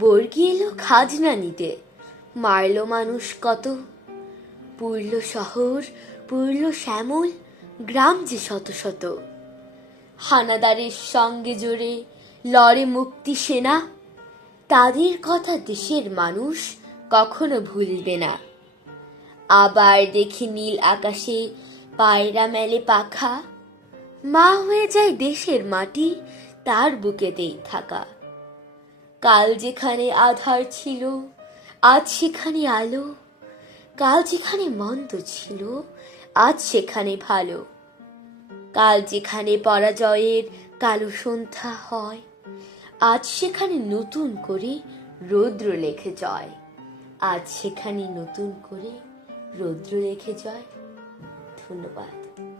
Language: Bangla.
বর্গি এলো খাজনা নিতে। মারল মানুষ কত? পুরল শহর পুরল শ্যামল, গ্রাম যে শত শত। হানাদারের সঙ্গে জোরে লড়ে মুক্তি সেনা। তাদের কথা দেশের মানুষ কখনো ভুলবে না। আবার দেখি নীল আকাশে পায়রা মেলে পাখা। মা হয়ে যায় দেশের মাটি, তার বুকেতেই থাকা। কাল যেখানে আধার ছিল, আজ সেখানে আলো। কাল যেখানে মন্দ ছিল, আজ সেখানে ভালো। কাল যেখানে পরাজয়ের কালো সন্ধ্যা হয়, আজ সেখানে নতুন করে রৌদ্র লেখে জয়। আজ সেখানে নতুন করে রৌদ্র লেখে জয়। ধন্যবাদ।